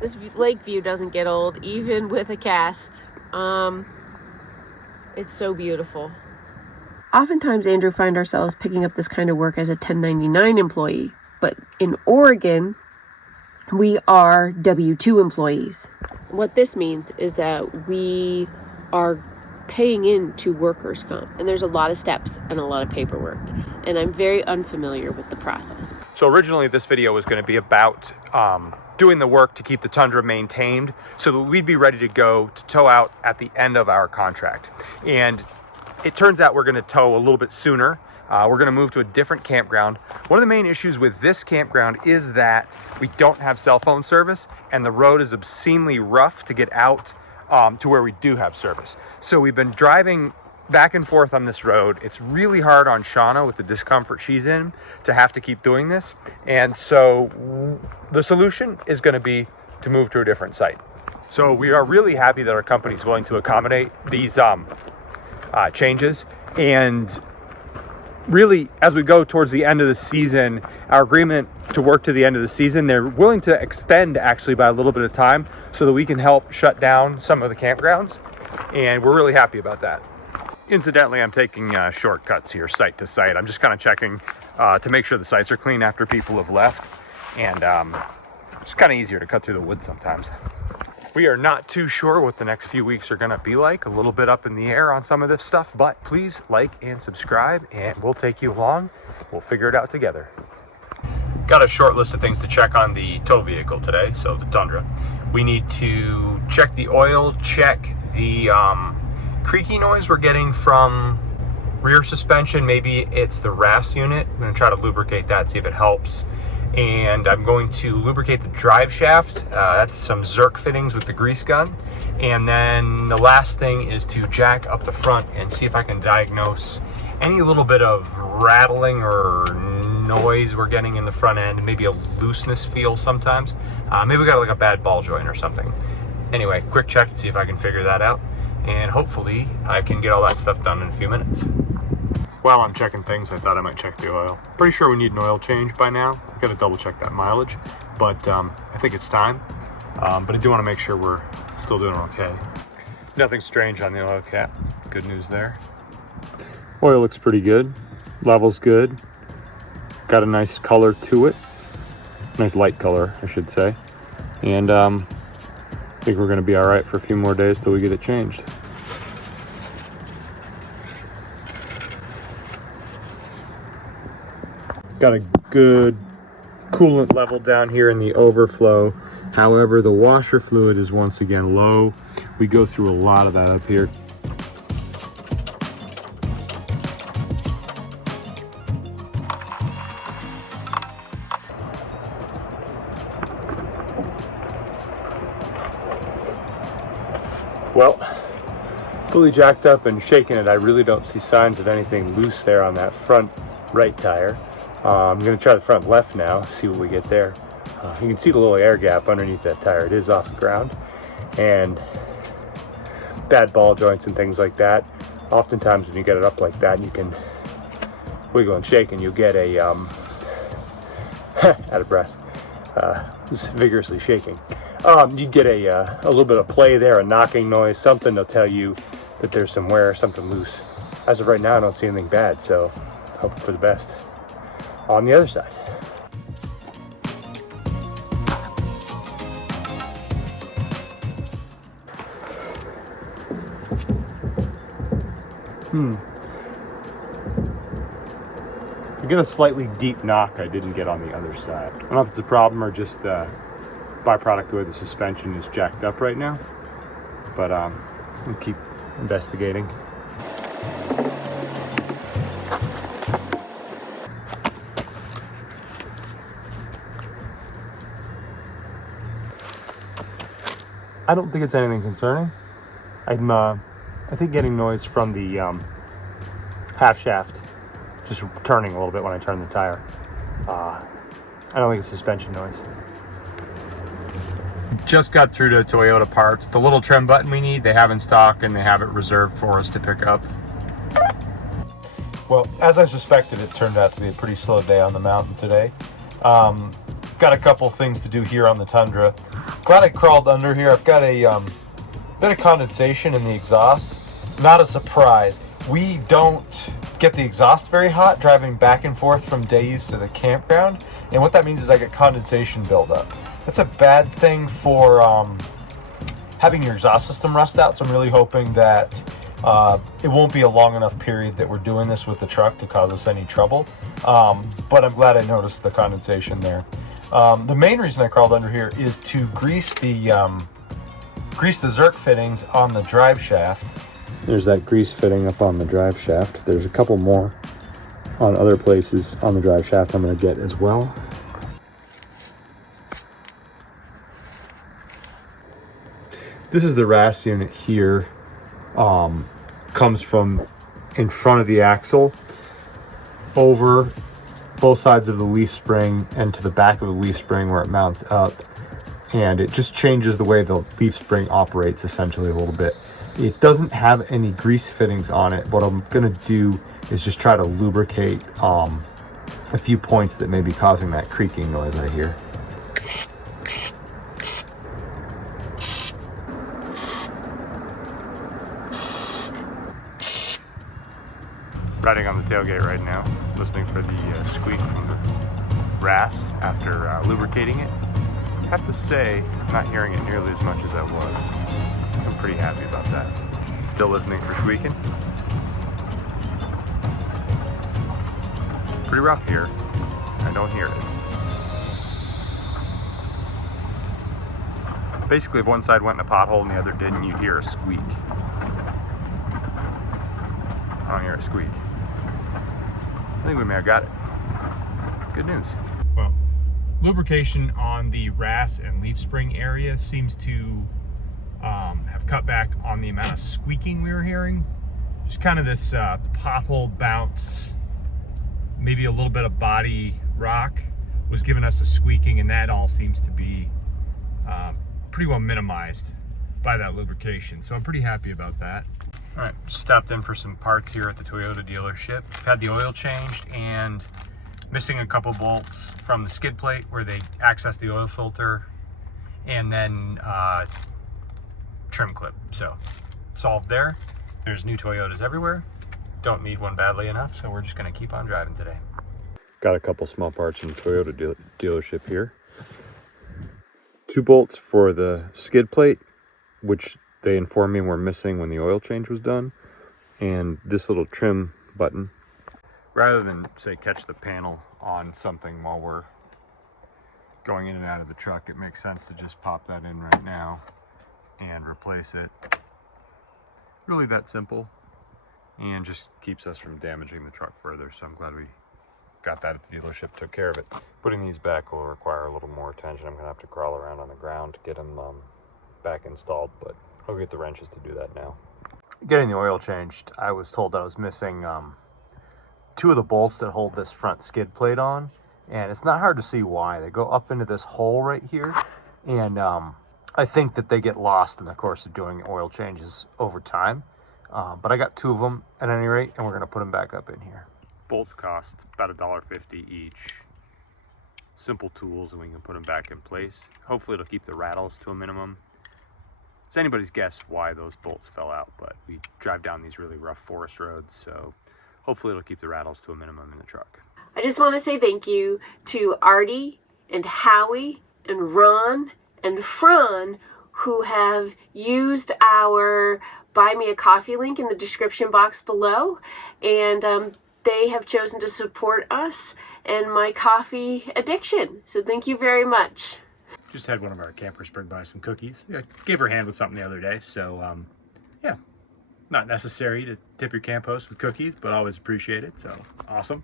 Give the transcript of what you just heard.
This lake view doesn't get old, even with a cast. It's so beautiful. Oftentimes, Andrew, find ourselves picking up this kind of work as a 1099 employee, but in Oregon, we are W-2 employees. What this means is that we are paying into workers' comp, and there's a lot of steps and a lot of paperwork, and I'm very unfamiliar with the process. So originally this video was going to be about doing the work to keep the Tundra maintained so that we'd be ready to go to tow out at the end of our contract. And it turns out we're going to tow a little bit sooner. We're going to move to a different campground. One of the main issues with this campground is that we don't have cell phone service, and the road is obscenely rough to get out to where we do have service. So we've been driving back and forth on this road. It's really hard on Shanna with the discomfort she's in to have to keep doing this. And so the solution is going to be to move to a different site. So we are really happy that our company is willing to accommodate these changes. And really, as we go towards the end of the season, our agreement to work to the end of the season, they're willing to extend actually by a little bit of time so that we can help shut down some of the campgrounds. And we're really happy about that. Incidentally, I'm taking shortcuts here, site to site. I'm just kind of checking to make sure the sites are clean after people have left. And it's kind of easier to cut through the woods sometimes. We are not too sure what the next few weeks are going to be like, a little bit up in the air on some of this stuff, but please like and subscribe and we'll take you along. We'll figure it out together. Got a short list of things to check on the tow vehicle today, so the Tundra. We need to check the oil, check the creaky noise we're getting from rear suspension. Maybe it's the RAS unit. I'm going to try to lubricate that, see if it helps. And I'm going to lubricate the drive shaft. That's some Zerk fittings with the grease gun. And then the last thing is to jack up the front and see if I can diagnose any little bit of rattling or noise we're getting in the front end. Maybe a looseness feel sometimes. Maybe we got like a bad ball joint or something. Anyway, quick check to see if I can figure that out. And hopefully I can get all that stuff done in a few minutes. While I'm checking things, I thought I might check the oil. Pretty sure we need an oil change by now. I've got to double check that mileage, but I think it's time. But I do want to make sure we're still doing okay. Nothing strange on the oil cap. Good news there. Oil looks pretty good. Level's good. Got a nice color to it. Nice light color, I should say. And I think we're going to be all right for a few more days till we get it changed. Got a good coolant level down here in the overflow. However, the washer fluid is once again low. We go through a lot of that up here. Well, fully jacked up and shaking it, I really don't see signs of anything loose there on that front right tire. I'm going to try the front left now, see what we get there. You can see the little air gap underneath that tire. It is off the ground. And bad ball joints and things like that. Oftentimes when you get it up like that and you can wiggle and shake and you get a, out of breath, just vigorously shaking. You get a little bit of play there, a knocking noise, something to tell you that there's some wear, something loose. As of right now, I don't see anything bad, so hope for the best. On the other side. I get a slightly deep knock I didn't get on the other side. I don't know if it's a problem or just byproduct the way the suspension is jacked up right now, but we'll keep investigating. I don't think it's anything concerning. I think getting noise from the half shaft just turning a little bit when I turn the tire. I don't think it's suspension noise. Just got through to Toyota parts. The little trim button we need, they have in stock and they have it reserved for us to pick up. Well, as I suspected, it turned out to be a pretty slow day on the mountain today. got a couple things to do here on the Tundra. Glad I crawled under here. I've got a bit of condensation in the exhaust. Not a surprise. We don't get the exhaust very hot driving back and forth from day use to the campground, and what that means is I get condensation buildup. That's a bad thing for having your exhaust system rust out, so I'm really hoping that it won't be a long enough period that we're doing this with the truck to cause us any trouble, but I'm glad I noticed the condensation there. The main reason I crawled under here is to grease the Zerk fittings on the drive shaft. There's that grease fitting up on the drive shaft. There's a couple more on other places on the drive shaft I'm going to get as well. This is the RAS unit here. Comes from in front of the axle over both sides of the leaf spring and to the back of the leaf spring where it mounts up, and it just changes the way the leaf spring operates essentially a little bit. It doesn't have any grease fittings on it. What I'm gonna do is just try to lubricate a few points that may be causing that creaking noise I hear. Riding on the tailgate right now, listening for the squeak from the RAS after lubricating it. I have to say, I'm not hearing it nearly as much as I was. I'm pretty happy about that. Still listening for squeaking. Pretty rough here. I don't hear it. Basically, if one side went in a pothole and the other didn't, you'd hear a squeak. I don't hear a squeak. I think we may have got it. Good news. Well, lubrication on the RAS and leaf spring area seems to have cut back on the amount of squeaking we were hearing. Just kind of this pothole bounce, maybe a little bit of body rock was giving us a squeaking, and that all seems to be pretty well minimized by that lubrication. So I'm pretty happy about that. All right, just stopped in for some parts here at the Toyota dealership. Had the oil changed and missing a couple bolts from the skid plate where they access the oil filter, and then trim clip. So solved there. There's new Toyotas everywhere. Don't need one badly enough, so we're just gonna keep on driving today. Got a couple small parts in the Toyota dealership here. 2 bolts for the skid plate, which they informed me were missing when the oil change was done, and this little trim button. Rather than, say, catch the panel on something while we're going in and out of the truck, it makes sense to just pop that in right now and replace it. Really that simple, and just keeps us from damaging the truck further, so I'm glad we got that at the dealership, took care of it. Putting these back will require a little more attention. I'm gonna have to crawl around on the ground to get them back installed, but I'll get the wrenches to do that now. Getting the oil changed, I was told that I was missing 2 of the bolts that hold this front skid plate on, and it's not hard to see why. They go up into this hole right here, and I think that they get lost in the course of doing oil changes over time, but I got 2 of them at any rate, and we're going to put them back up in here. Bolts cost about $1.50 each. Simple tools, and we can put them back in place. Hopefully it'll keep the rattles to a minimum. It's anybody's guess why those bolts fell out, but we drive down these really rough forest roads, so hopefully it'll keep the rattles to a minimum in the truck. I just want to say thank you to Artie and Howie and Ron and Fran, who have used our Buy Me a Coffee link in the description box below, and they have chosen to support us and my coffee addiction. So thank you very much. Just had one of our campers bring by some cookies. I gave her a hand with something the other day, so yeah, not necessary to tip your camp host with cookies, but always appreciate it, so awesome.